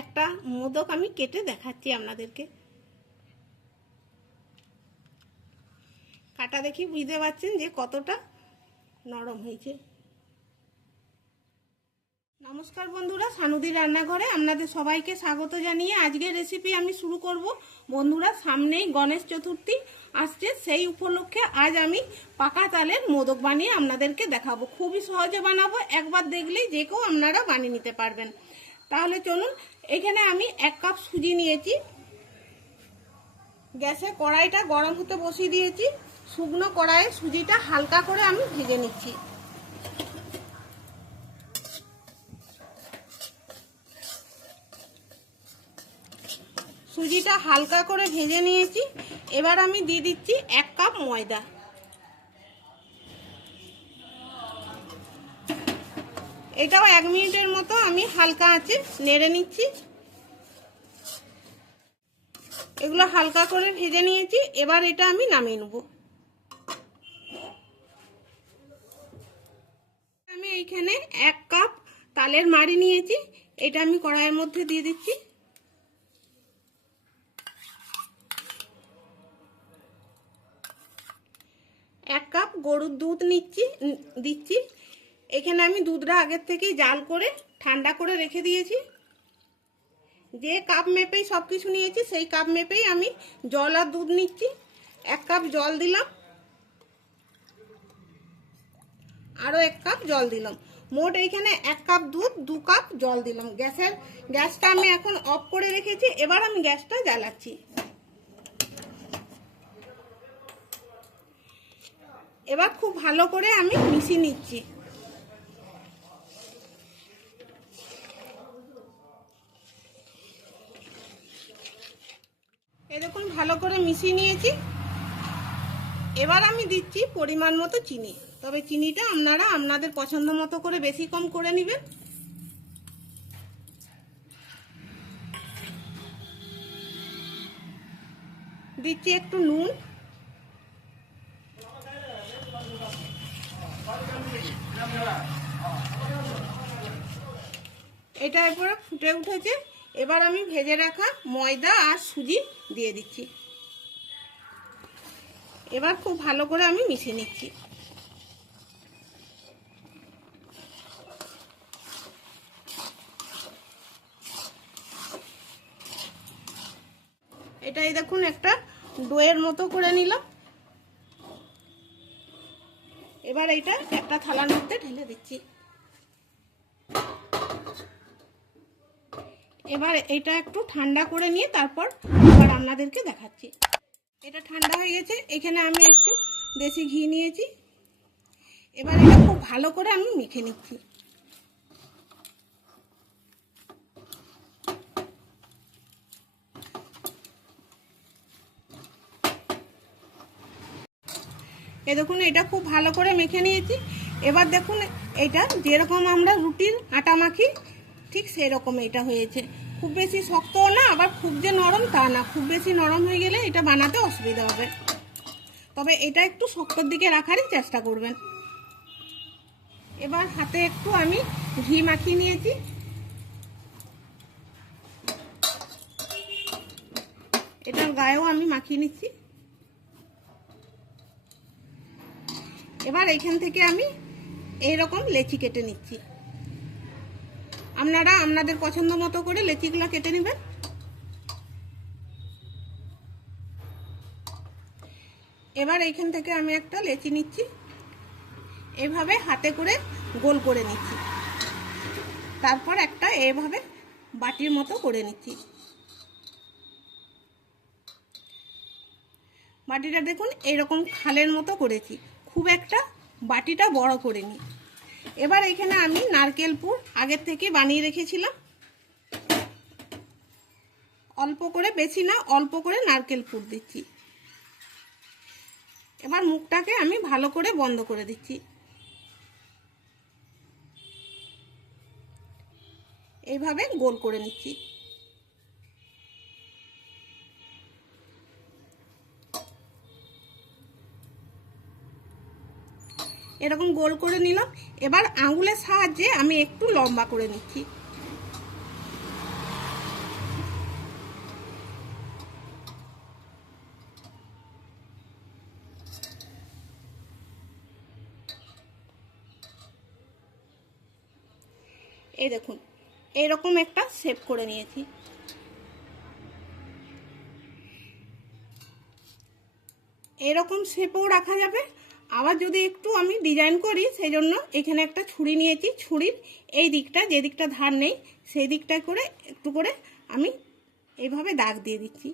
একটা মোদক আমি কেটে দেখাচ্ছি আপনাদেরকে। কাটা দেখি বুঝতে পারছেন যে কতটা নরম হয়েছে। নমস্কার বন্ধুরা, সানুদি রান্নাঘরে আপনাদের সবাইকে স্বাগত জানিয়ে আজকের রেসিপি আমি শুরু করব। বন্ধুরা, সামনেই গণেশ চতুর্থী আসছে, সেই উপলক্ষে আজ আমি পাকা তালের মোদক বানিয়ে আপনাদেরকে দেখাবো। খুবই সহজে বানাবো, একবার দেখলেই যে কেউ আপনারা বানিয়ে নিতে পারবেন। তাহলে চলুন, এখানে আমি এক কাপ সুজি নিয়েছি। গ্যাসে কড়াইটা গরম হতে বসিয়ে দিয়েছি। শুকনো কড়াইয়ে সুজিটা হালকা করে আমি ভেজে নিচ্ছি। সুজিটা হালকা করে ভেজে নিয়েছি। এবার আমি দিয়ে দিচ্ছি এক কাপ ময়দা। এটাও এক মিনিটের মতো আমি হালকা আছে নেড়ে নিচ্ছি। এগুলো হালকা করে ভেজে নিয়েছি, এবার এটা আমি নামিয়ে নেব। আমি এইখানে এক কাপ তালের মাড়ি নিয়েছি, এটা আমি কড়াইয়ের মধ্যে দিয়ে দিচ্ছি। এক কাপ গরুর দুধ নিচ্ছি, দিচ্ছি। এখানে আমি দুধটা আগের থেকেই জাল করে, ঠান্ডা করে রেখে দিয়েছি। যে কাপ মেপেই সব কিছু নিয়েছি, সেই কাপ মেপেই আমি জল আর দুধ নিচ্ছি। এক কাপ জল দিলাম। আরও এক কাপ জল দিলাম। মোট এইখানে এক কাপ দুধ, দু কাপ জল দিলাম। গ্যাসের, গ্যাসটা আমি এখন অফ করে রেখেছি। এবার আমি গ্যাসটা জ্বালাচ্ছি। এবার খুব ভালো করে আমি মিশিয়ে নিচ্ছি এরকম ভালো করে মিশিয়ে নিয়েছি। এবার আমি দিচ্ছি পরিমাণ মতো চিনি। তবে চিনিটা আপনারা আপনাদের পছন্দ মতো করে বেশি কম করে নেবেন। দিচ্ছি একটু নুন। এটা এরপরে ফুটে উঠেছে। এবার আমি ভেজে রাখা ময়দা আর সুজি দিয়ে দিচ্ছি। এবার খুব ভালো করে আমি মিশিয়ে নিচ্ছি। এটাই দেখুন একটা ডোয়ের মতো করে নিলাম। এবার এইটা একটা থালার মধ্যে ঢেলে দিচ্ছি। এবার এটা একটু ঠান্ডা করে নিয়ে তারপর আবার আপনাদেরকে দেখাচ্ছি। এটা ঠান্ডা হয়ে গেছে, এখানে আমি একটু দেশি ঘি নিয়েছি। এবার এটা খুব ভালো করে আমি মেখে নিচ্ছি। এ দেখুন, এটা খুব ভালো করে মেখে নিয়েছি। এবার দেখুন, এটা যেরকম আমরা রুটির আটা মাখি, ঠিক সেরকম এটা হয়েছে। খুব বেশি শক্তও না, আবার খুব যে নরম তা না। খুব বেশি নরম হয়ে গেলে এটা বানাতে অসুবিধা হবে। তবে এটা একটু শক্তর দিকে রাখারই চেষ্টা করবেন। এবার হাতে একটু আমি ঘি মাখিয়ে নিয়েছি। এটার গায়েও আমি মাখিয়ে নিচ্ছি। এবার এইখান থেকে আমি এইরকম লেচি কেটে নিচ্ছি। আপনারা আপনাদের পছন্দ মতো করে লেচিগুলো কেটে নেবেন। এবার এইখান থেকে আমি একটা লেচি নিচ্ছি। এভাবে হাতে করে গোল করে নিচ্ছি। তারপর একটা এভাবে বাটির মতো করে নিচ্ছি। বাটিটা দেখুন এইরকম খালের মতো করেছি। খুব একটা বাটিটা বড় করে নিই এবার এখানে আমি নারকেল পুর আগের থেকে বানিয়ে রেখেছিলাম। অল্প করে বেশি না, অল্প করে নারকেল পুর দিচ্ছি। এবার মুখটাকে আমি ভালো করে বন্ধ করে দিচ্ছি। এইভাবে গোল করে নিচ্ছি। এরকম গোল করে নিলাম। এবার আঙুলের সাহায্যে আমি একটু লম্বা করে নিচ্ছি। এই দেখুন, এইরকম একটা সেভ করে নিয়েছি। এরকম শেপও রাখা যাবে। আবার যদি একটু আমি ডিজাইন করি সেই জন্য এখানে একটা ছুরি নিয়েছি। ছুরির এই দিকটা, যে দিকটা ধার নেই, সেই দিকটা করে একটু করে আমি এইভাবে দাগ দিয়ে দিচ্ছি।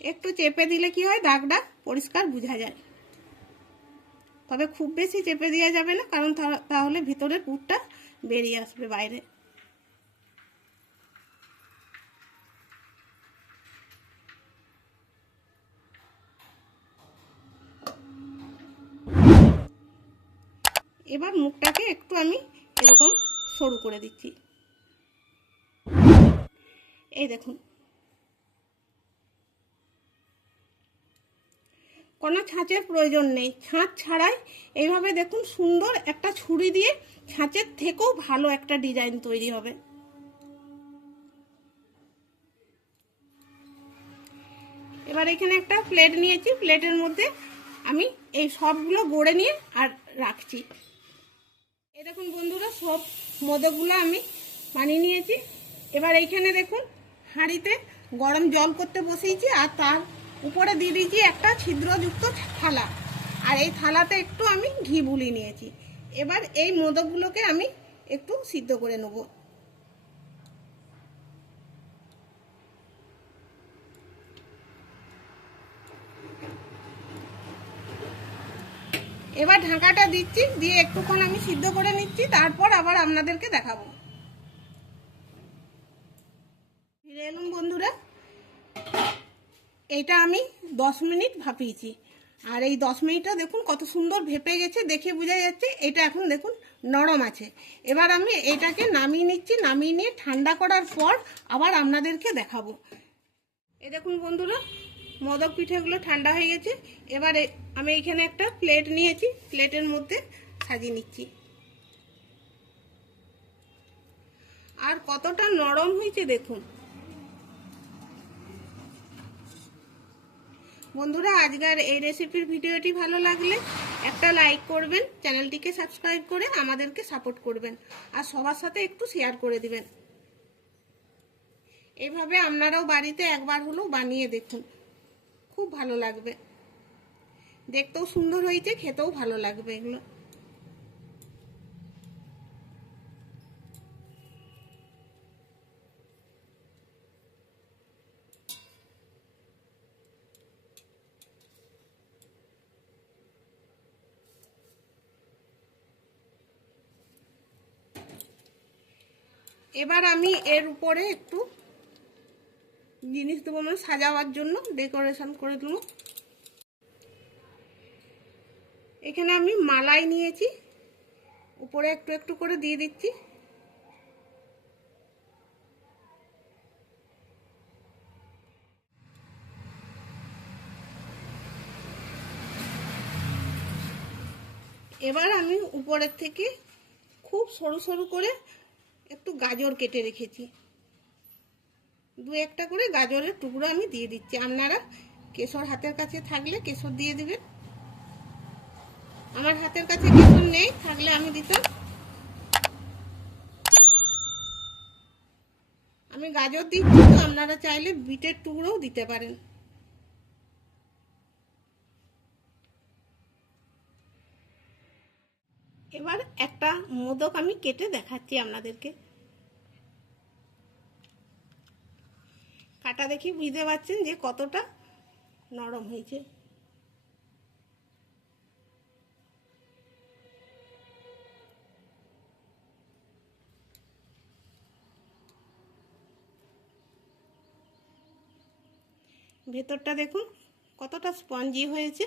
একটু চেপে দিলে কি হয়, দাগটা পরিষ্কার বোঝা যায়। তবে খুব বেশি চেপে দেওয়া যাবে না, কারণ তাহলে ভিতরের পুরটা বেরিয়ে আসবে বাইরে। এবার মুখটাকে একটু আমি এরকম সরু করে দিচ্ছি। এই দেখুন কোনো ছাঁচের প্রয়োজন নেই। ছাঁচ ছাড়াই এইভাবে দেখুন সুন্দর একটা ছুরি দিয়ে ছাঁচের থেকেও ভালো একটা ডিজাইন তৈরি হবে। এবার এখানে একটা প্লেট নিয়েছি। প্লেটের মধ্যে আমি এই সবগুলো গড়ে নিয়ে আর রাখছি। এই দেখুন বন্ধুরা, সব মোদকগুলো আমি বানিয়ে নিয়েছি। এবার এইখানে দেখুন হাঁড়িতে গরম জল করতে বসিয়েছি আর তার উপরে দিয়ে দিয়েছি একটা ছিদ্রযুক্ত থালা। আর এই থালাতে একটু আমি ঘি বুলিয়ে নিয়েছি। এবার এই মোদকগুলোকে আমি একটু সিদ্ধ করে নেব। এবার ঢাকাটা দিচ্ছি, দিয়ে একটুক্ষণ আমি সিদ্ধ করে নিচ্ছি, তারপর আবার আপনাদেরকে দেখাবো। এইটা আমি দশ মিনিট ভাপিয়েছি। আর এই দশ মিনিটটা দেখুন কত সুন্দর ভেপে গেছে, দেখে বোঝা যাচ্ছে এটা এখন দেখুন নরম আছে। এবার আমি এটাকে নামিয়ে নিচ্ছি, নামিয়ে নিয়ে ঠান্ডা করার পর আবার আপনাদেরকে দেখাবো। এ দেখুন বন্ধুরা, মদক পিঠেগুলো ঠান্ডা হয়ে গেছে। এবারে আমি এখানে একটা প্লেট নিয়েছি, প্লেটের মধ্যে সাজিয়ে নিচ্ছি। আর কতটা নরম হয়েছে দেখুন। বন্ধুরা, আজকের এই রেসিপির ভিডিওটি ভালো লাগলে একটা লাইক করবেন, চ্যানেলটিকে সাবস্ক্রাইব করে আমাদেরকে সাপোর্ট করবেন আর সবার সাথে একটু শেয়ার করে দিবেন। এভাবে আপনারাও বাড়িতে একবার হলেও বানিয়ে দেখুন, খুব ভালো লাগবে। দেখতেও সুন্দর হয়েছে, খেতেও ভালো লাগবে এগুলো। এবার আমি এর উপরে একটু জিনিস দেবো মানে সাজাবার জন্য, ডেকোরেশন করে দেবো। এখানে আমি মালাই নিয়েছি, উপরে একটু একটু করে দিয়ে দিচ্ছি। এবার আমি উপরের থেকে খুব সরু সরু করে একটু গাজর কেটে রেখেছি। দু একটা করে গাজরের টুকরো আমি দিয়ে দিচ্ছি। আপনারা কেশর হাতের কাছে থাকলে কেশর দিয়ে দিবেন। আমার হাতের কাছে কেশর নেই, থাকলে আমি দিতাম। আমি গাজর দিচ্ছি তো, আপনারা চাইলে বিটের টুকরোও দিতে পারেন। এবার একটা মোদক আমি কেটে দেখাচ্ছি আপনাদেরকে। কাটা দেখি বুঝতে পারছেন যে কতটা নরম হয়েছে। ভেতরটা দেখুন, কতটা স্পঞ্জি হয়েছে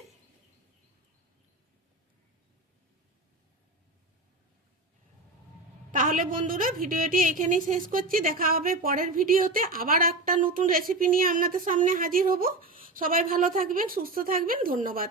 তাহলে বন্ধুরা ভিডিওটি এখানেই শেষ করছি। দেখা হবে পরের ভিডিওতে। আবার একটা নতুন রেসিপি নিয়ে আপনাদের সামনে হাজির হব। সবাই ভালো থাকবেন, সুস্থ থাকবেন। ধন্যবাদ।